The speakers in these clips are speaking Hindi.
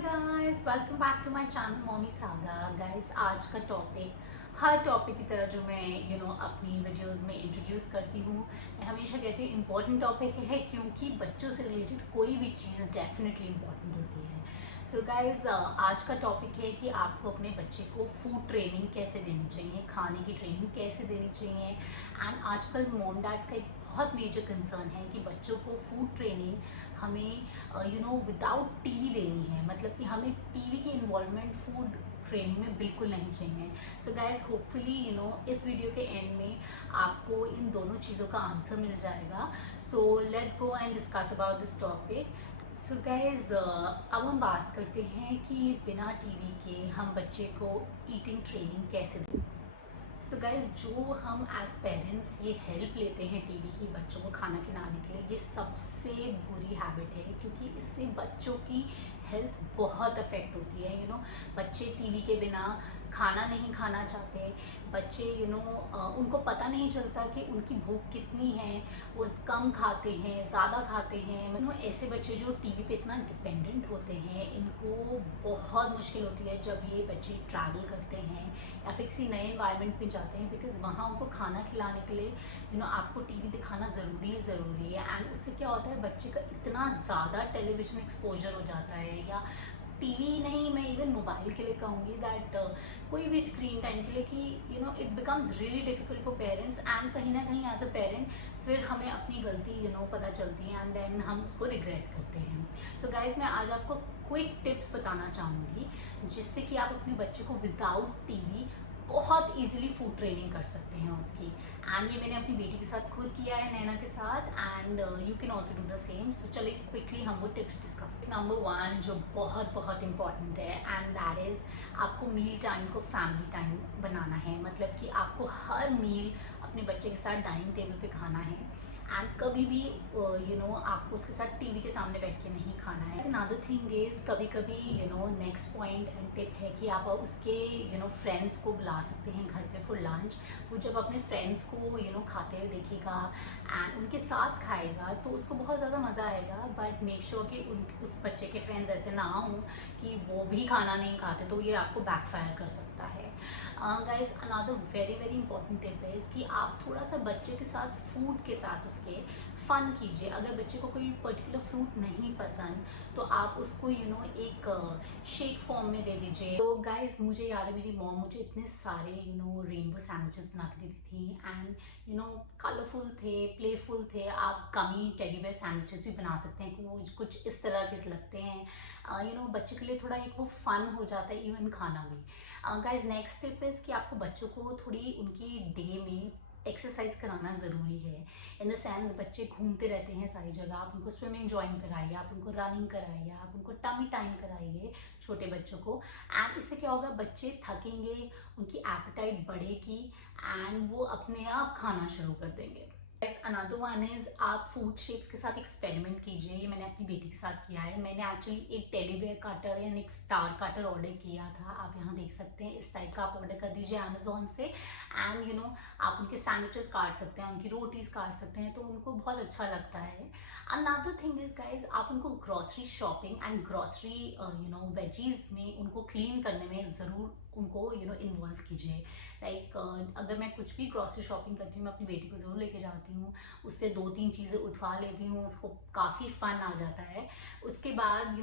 Guys, welcome back to my channel Mommy Saga. Guys, आज का टॉपिक हर टॉपिक की तरह जो मैं अपनी वीडियोस में इंट्रोड्यूस करती हूँ, मैं हमेशा कहती हूँ इम्पॉर्टेंट टॉपिक है क्योंकि बच्चों से रिलेटेड कोई भी चीज़ डेफिनेटली इम्पॉर्टेंट होती है। सो गाइस, आज का टॉपिक है कि आपको अपने बच्चे को फूड ट्रेनिंग कैसे देनी चाहिए, खाने की ट्रेनिंग कैसे देनी चाहिए। एंड आजकल मॉम डैड्स का एक बहुत मेजर कंसर्न है कि बच्चों को फूड ट्रेनिंग हमें विदाउट टीवी देनी है, मतलब कि हमें टीवी की इन्वॉल्वमेंट फूड ट्रेनिंग में बिल्कुल नहीं चाहिए। सो गाइज, होपफुली इस वीडियो के एंड में आपको इन दोनों चीज़ों का आंसर मिल जाएगा। So let's go and discuss about this topic. So guys, अब हम बात करते हैं कि बिना टीवी के हम बच्चे को ईटिंग ट्रेनिंग कैसे दें। सो गाइज, जो हम एज पेरेंट्स ये हेल्प लेते हैं टीवी की बच्चों को खाना खिलाने के लिए, ये सबसे बुरी हैबिट है क्योंकि इससे बच्चों की हेल्थ बहुत अफेक्ट होती है। बच्चे टीवी के बिना खाना नहीं खाना चाहते। बच्चे उनको पता नहीं चलता कि उनकी भूख कितनी है, वो कम खाते हैं, ज़्यादा खाते हैं। ऐसे बच्चे जो टीवी पे इतना डिपेंडेंट होते हैं, इनको बहुत मुश्किल होती है जब ये बच्चे ट्रैवल करते हैं या फिर किसी नए इन्वायरमेंट में जाते हैं, बिकॉज वहाँ उनको खाना खिलाने के लिए आपको टीवी दिखाना ज़रूरी है। एंड उससे क्या होता है, बच्चे का इतना ज़्यादा टेलीविज़न एक्सपोजर हो जाता है, या टीवी नहीं, मैं इवन मोबाइल के लिए कहूँगी दैट कोई भी स्क्रीन टाइम के लिए, कि it becomes really difficult for parents. And कहीं ना कहीं एज अ पेरेंट फिर हमें अपनी गलती पता चलती है एंड देन हम उसको रिग्रेट करते हैं। सो गाइज, मैं आज आपको क्विक टिप्स बताना चाहूँगी जिससे कि आप अपने बच्चे को विदाउट टीवी बहुत इजीली फूड ट्रेनिंग कर सकते हैं उसकी। एंड ये मैंने अपनी बेटी के साथ खुद किया है, नैना के साथ, and you can also do the same. So चलिए क्विकली हम वो टिप्स डिस्कस। नंबर 1 जो बहुत बहुत इंपॉर्टेंट है, एंड दैट इज़ आपको मील टाइम को फैमिली टाइम बनाना है। मतलब कि आपको हर मील अपने बच्चे के साथ डाइनिंग टेबल पे खाना है एंड कभी भी आपको उसके साथ टीवी के सामने बैठ के नहीं खाना है। अनदर थिंग इज, कभी कभी नेक्स्ट पॉइंट एंड टिप है कि आप उसके फ्रेंड्स को बुला सकते हैं घर पे फॉर लंच। वो जब अपने फ्रेंड्स को खाते हुए देखेगा एंड उनके साथ खाएगा तो उसको बहुत ज़्यादा मज़ा आएगा। बट मेक श्योर कि उस बच्चे के फ्रेंड्स ऐसे ना हों कि वो भी खाना नहीं खाते, तो ये आपको बैकफायर कर सकता है। Guys, another very very important tip है कि आप थोड़ा सा बच्चे के साथ फूड के साथ उसके फन कीजिए। अगर बच्चे को कोई पर्टिकुलर फ्रूट नहीं पसंद तो आप उसको एक शेक फॉर्म में दे दीजिए। तो गाइज, मुझे याद है मेरी मॉम मुझे इतने सारे रेनबो सैंडविचेस बना के देती थी एंड कलरफुल थे, प्लेफुल थे। आप गमी टेडी बेयर सैंडविचेस भी बना सकते हैं, कुछ इस तरह के लगते हैं। बच्चे के लिए थोड़ा एक वो फन हो जाता है, इवन खाना भी। गाइज, नेक्स्ट टिप इज़ कि आपको बच्चों को थोड़ी उनकी डे में एक्सरसाइज कराना ज़रूरी है। इन द सेंस, बच्चे घूमते रहते हैं सारी जगह, आप उनको स्विमिंग ज्वाइन कराइए, आप उनको रनिंग कराइए, आप उनको टमी टाइम कराइए छोटे बच्चों को। एंड इससे क्या होगा, बच्चे थकेंगे, उनकी एपेटाइट बढ़ेगी एंड वो अपने आप खाना शुरू कर देंगे। अनदर वन इज, आप फूड शेप्स के साथ एक्सपेरिमेंट कीजिए। ये मैंने अपनी बेटी के साथ किया है। मैंने एक्चुअली एक टेडी बेयर काटर यानी एक स्टार काटर ऑर्डर किया था। आप यहाँ देख सकते हैं, इस टाइप का आप ऑर्डर कर दीजिए अमेजोन से। एंड आप उनके सैंडविचेस काट सकते हैं, उनकी रोटीज काट सकते हैं, तो उनको बहुत अच्छा लगता है। अनदर थिंग इज गाइज, आप उनको grocery shopping and grocery veggies में उनको क्लीन करने में ज़रूर उनको इन्वॉल्व कीजिए। लाइक अगर मैं कुछ भी ग्रॉसरी शॉपिंग करती हूँ, मैं अपनी बेटी को ज़रूर लेके जाती हूँ, उससे 2-3 चीज़ें उठवा लेती हूँ, उसको काफ़ी फन आ जाता है। उसके बाद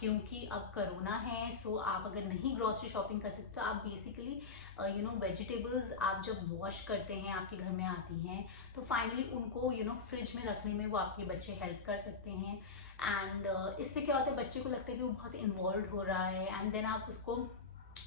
क्योंकि अब कोरोना है, सो आप अगर नहीं ग्रॉसरी शॉपिंग कर सकते तो आप बेसिकली वेजिटेबल्स आप जब वॉश करते हैं, आपके घर में आती हैं, तो फाइनली उनको फ्रिज में रखने में वो आपके बच्चे हेल्प कर सकते हैं। एंड इससे क्या होता है, बच्चे को लगता है कि वो बहुत इन्वॉल्व हो रहा है। एंड देन आप उसको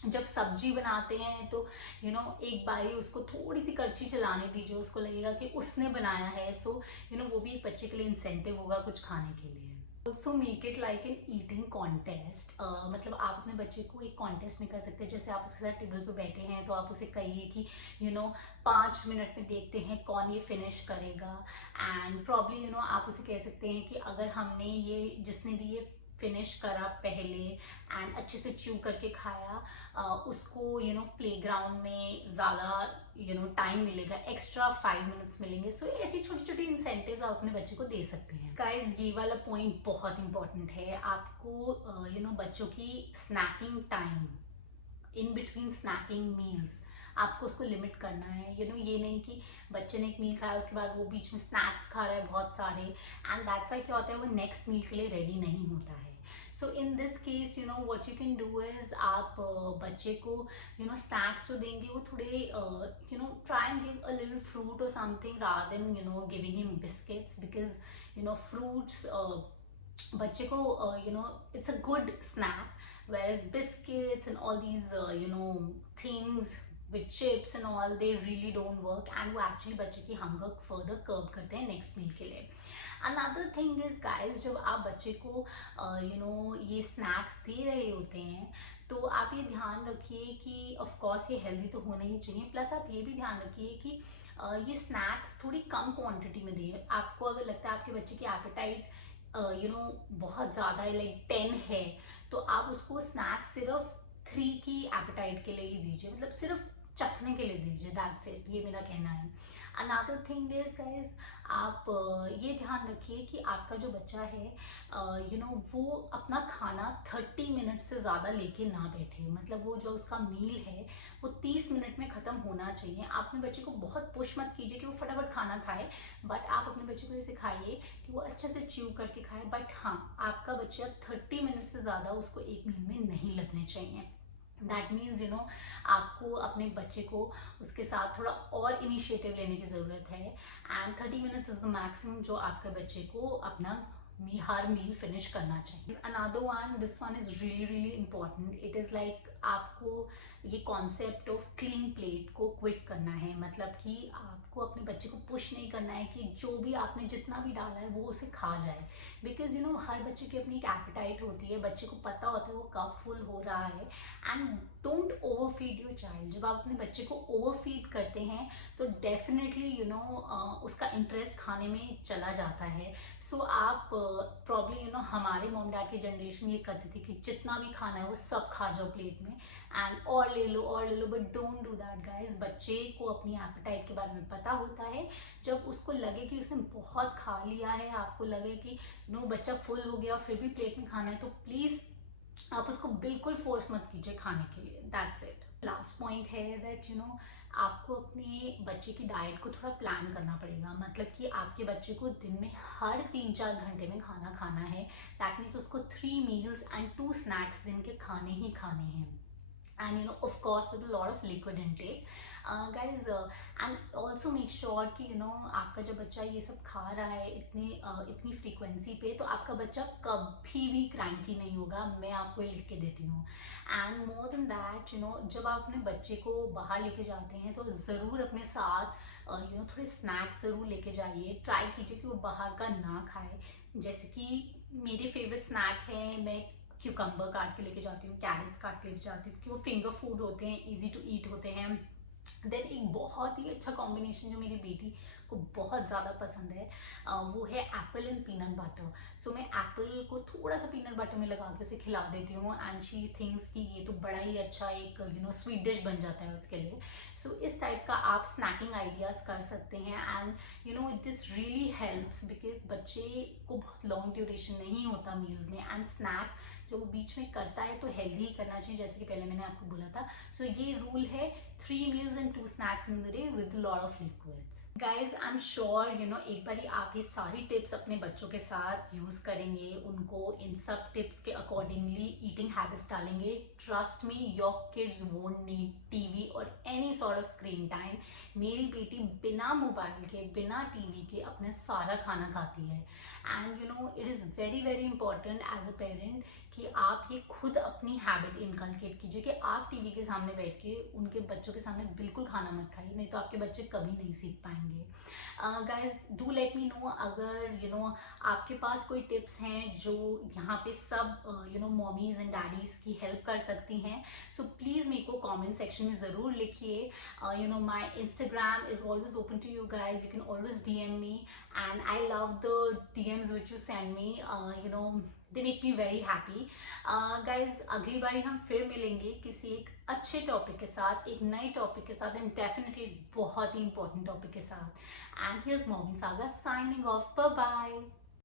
जब सब्जी बनाते हैं तो एक बारी उसको थोड़ी सी करछी चलाने दीजिए, उसको लगेगा कि उसने बनाया है। सो वो भी एक बच्चे के लिए इंसेंटिव होगा कुछ खाने के लिए। Also make it like an eating contest. मतलब आप अपने बच्चे को एक कॉन्टेस्ट में कर सकते हैं। जैसे आप उसके साथ टेबल पे बैठे हैं तो आप उसे कहिए कि 5 मिनट में देखते हैं कौन ये फिनिश करेगा। एंड प्रॉब्ली आप उसे कह सकते हैं कि अगर हमने ये जिसने भी ये फिनिश करा पहले एंड अच्छे से च्यू करके खाया, उसको प्लेग्राउंड में ज़्यादा टाइम मिलेगा, एक्स्ट्रा 5 मिनट्स मिलेंगे। सो ऐसी छोटी छोटी इंसेंटिव्स आप अपने बच्चे को दे सकते हैं। गाइस ये वाला पॉइंट बहुत इंपॉर्टेंट है, आपको बच्चों की snacking time, in between snacking meals आपको उसको लिमिट करना है। ये नहीं कि बच्चे ने एक मील खाया उसके बाद वो बीच में स्नैक्स खा रहा है बहुत सारे, एंड दैट्स वाई क्या होता है वो नेक्स्ट मील के लिए रेडी नहीं होता है। So in this case what you can do is, आप बच्चे को स्नैक्स जो देंगे वो थोड़े try and give a little fruit और something rather than giving him biscuits, because fruits बच्चे को it's a good snack, whereas biscuits and all these things with chips and all, they really don't work and वो actually बच्चे की hunger further curb करते हैं next meal के लिए। Another thing is guys, जब आप बच्चे को ये snacks दे रहे होते हैं तो आप ये ध्यान रखिए कि of course ये healthy तो होना ही चाहिए, प्लस आप ये भी ध्यान रखिए कि ये स्नैक्स थोड़ी कम क्वांटिटी में दिए। आपको अगर लगता है आपके बच्चे की एपेटाइट बहुत ज़्यादा है, लाइक 10 है, तो आप उसको स्नैक्स सिर्फ 3 की एपेटाइट के लिए ही दीजिए, मतलब सिर्फ चखने के लिए दीजिए, दैट्स इट, ये मेरा कहना है। अनदर थिंग इज गाइज, आप ये ध्यान रखिए कि आपका जो बच्चा है वो अपना खाना 30 मिनट से ज़्यादा लेके ना बैठे, मतलब वो जो उसका मील है वो 30 मिनट में ख़त्म होना चाहिए। आप अपने बच्चे को बहुत पुश मत कीजिए कि वो फटाफट खाना खाए, बट आप अपने बच्चे को ये सिखाइए कि वो अच्छे से च्यू करके खाए, बट हाँ आपका बच्चा 30 मिनट से ज़्यादा उसको एक मील में नहीं लगने चाहिए। दैट मीन्स आपको अपने बच्चे को उसके साथ थोड़ा और इनिशिएटिव लेने की ज़रूरत है, and 30 minutes is the maximum जो आपके बच्चे को अपना हर मील फिनिश करना चाहिए। Another one, this one is really really important, it is like आपको ये कॉन्सेप्ट ऑफ क्लीन प्लेट को क्विट करना है, मतलब कि आपको अपने बच्चे को पुश नहीं करना है कि जो भी आपने जितना भी डाला है वो उसे खा जाए, बिकॉज हर बच्चे की अपनी एक एपेटाइट होती है, बच्चे को पता होता है वो कब फुल हो रहा है, एंड डोंट ओवरफीड योर चाइल्ड। जब आप अपने बच्चे को ओवरफीड करते हैं तो डेफिनेटली उसका इंटरेस्ट खाने में चला जाता है। सो आप प्रॉब्ली हमारे मॉम डैड की जनरेशन ये करती थी कि जितना भी खाना है वो सब खा जाओ प्लेट में एंड और ले लो, but don't do that guys. बच्चे को अपनी एपेटाइट के बारे में पता होता है, जब उसको लगे कि उसने बहुत खा लिया है, आपको लगे कि बच्चा फुल हो गया फिर भी प्लेट में खाना है, तो प्लीज़ आप उसको बिल्कुल फोर्स मत कीजिए खाने के लिए, दैट्स इट। लास्ट पॉइंट है दैट आपको अपने बच्चे की डाइट को थोड़ा प्लान करना पड़ेगा, मतलब कि आपके बच्चे को दिन में हर 3-4 घंटे में खाना खाना है, दैट मीन्स उसको 3 मील्स एंड 2 स्नैक्स दिन के खाने ही खाने हैं, and of course with a lot of liquid intake, guys, and also make sure कि आपका जब बच्चा ये सब खा रहा है इतनी फ्रीक्वेंसी पे, तो आपका बच्चा कभी भी क्रैंकी नहीं होगा, मैं आपको ये लिख के देती हूँ। एंड मोर देन दैट जब आप अपने बच्चे को बाहर लेके जाते हैं तो ज़रूर अपने साथ थोड़े स्नैक्स ज़रूर लेके जाइए, ट्राई कीजिए कि वो बाहर का ना खाए। जैसे कि मेरे फेवरेट स्नैक है, मैं क्यूकम्बर काट के लेके जाती हूँ, कैरेट्स काट के लेके जाती हूँ, क्योंकि वो फिंगर फूड होते हैं, इजी टू ईट होते हैं। देन एक बहुत ही अच्छा कॉम्बिनेशन जो मेरी बेटी को बहुत ज़्यादा पसंद है, वो है एप्पल एंड पीनट बटर। सो मैं एप्पल को थोड़ा सा पीनट बटर में लगा के उसे खिला देती हूँ, एंड शी थिंक्स कि ये तो बड़ा ही अच्छा एक स्वीट डिश बन जाता है उसके लिए। सो इस टाइप का आप स्नैकिंग आइडियाज़ कर सकते हैं, and this really helps, because बच्चे को बहुत लॉन्ग ड्यूरेशन नहीं होता मील्स में, एंड स्नैक जो वो बीच में करता है तो हेल्दी ही करना चाहिए, जैसे कि पहले मैंने आपको बोला था। सो ये रूल है 3 meals and 2 snacks in the day with a lot of liquids. Guys, I'm sure एक बारी आप ये सारी टिप्स अपने बच्चों के साथ यूज़ करेंगे, उनको इन सब टिप्स के अकॉर्डिंगली ईटिंग हैबिट्स डालेंगे। Trust me, your kids won't need TV और any sort of screen time. मेरी बेटी बिना मोबाइल के, बिना टीवी के अपना सारा खाना खाती है, and it is very very important as a parent कि आप ये खुद अपनी हैबिट इनकलकेट कीजिए कि आप टीवी के सामने बैठ के उनके बच्चों के सामने बिल्कुल खाना मत खाइए, नहीं तो आपके बच्चे कभी नहीं सीख पाएंगे। Guys do let me know अगर आपके पास कोई टिप्स हैं जो यहाँ पे सब मॉमीज एंड डैडीज की हेल्प कर सकती हैं। सो प्लीज़ मेरे को कॉमेंट सेक्शन में ज़रूर लिखिए। My Instagram is always open to you guys, you can always DM me, and I love the DMs which you send me. They make me very happy. Guys, अगली बारी हम फिर मिलेंगे किसी एक अच्छे टॉपिक के साथ, एक नए टॉपिक के साथ, एंड डेफिनेटली बहुत ही इंपॉर्टेंट टॉपिक के साथ। And here's Mommy Saga signing off, bye bye.